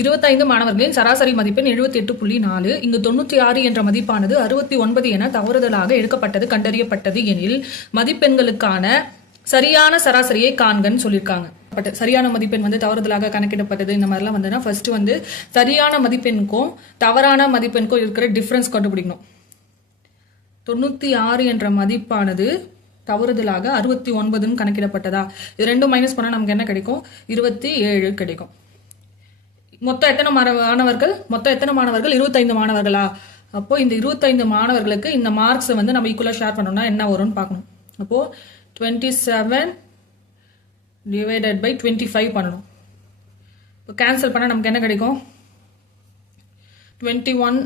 இருபத்தைந்து மாணவர்களின் சராசரி மதிப்பெண் எழுபத்தி எட்டு புள்ளி நாலு. இங்கு தொண்ணூற்றி ஆறு என்ற மதிப்பானது அறுபத்தி ஒன்பது என தவறுதலாக எடுக்கப்பட்டது கண்டறியப்பட்டது எனில் மதிப்பெண்களுக்கான சரியான சராசரியை காண்கன்னு சொல்லியிருக்காங்க. பட் சரியான மதிப்பெண் வந்து தவறுதலாக கணக்கிடப்பட்டது இந்த மாதிரிலாம் வந்துன்னா ஃபர்ஸ்ட் வந்து சரியான மதிப்பெண்க்கும் தவறான மதிப்பெண்க்கும் இருக்கிற டிஃபரன்ஸ் கண்டுபிடிக்கணும். தொண்ணூற்றி ஆறு என்ற மதிப்பானது தவறுதலாக அறுபத்தி ஒன்பதுன்னு கணக்கிடப்பட்டதா? இது ரெண்டும் மைனஸ் பண்ணால் நமக்கு என்ன கிடைக்கும்? இருபத்தி ஏழு கிடைக்கும். மொத்தம் எத்தனை மாண மாணவர்கள்? மொத்தம் எத்தனை மாணவர்கள்? இருபத்தைந்து மாணவர்களா? அப்போ இந்த இருபத்தைந்து மாணவர்களுக்கு இந்த மார்க்ஸை வந்து நம்ம ஈக்குவலாக ஷேர் பண்ணோம்னா என்ன வரும்னு பார்க்கணும். அப்போ twenty seven divided by twenty five பண்ணணும். இப்போ கேன்சல் பண்ணால் நமக்கு என்ன கிடைக்கும்? டுவெண்ட்டி ஒன்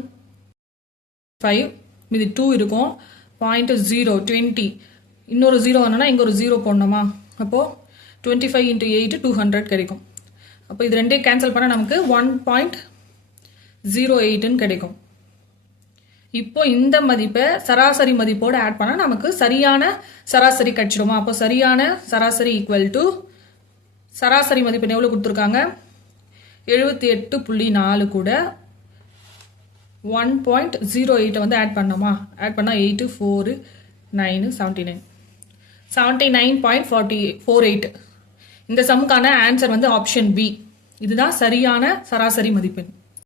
ஃபைவ் இது டூ இருக்கும். பாயிண்ட் ஜீரோ டுவெண்ட்டி இன்னொரு ஜீரோ வரணும்னா இங்கே ஒரு ஜீரோ போடணுமா? அப்போது twenty five into eight two hundred கிடைக்கும். அப்போ இது ரெண்டையும் கேன்சல் பண்ணால் நமக்கு ஒன் பாயிண்ட் ஜீரோ எயிட்டுன்னு கிடைக்கும். இப்போ இந்த மதிப்பை சராசரி மதிப்போடு ஆட் பண்ணால் நமக்கு சரியான சராசரி கிடைச்சிடுமா? அப்போ சரியான சராசரி ஈக்குவல் டு சராசரி மதிப்பெண் எவ்வளோ கொடுத்துருக்காங்க? எழுபத்தி எட்டு புள்ளி நாலு கூட ஒன் பாயிண்ட் ஜீரோ எயிட்டை வந்து ஆட் பண்ணோமா? ஆட் பண்ணால் eight four nine seventy nine seventy nine point forty four eight இந்த சம்முக்கான ஆன்சர் வந்து ஆப்ஷன் பி இதுதான் சரியான சராசரி மதிப்பெண்.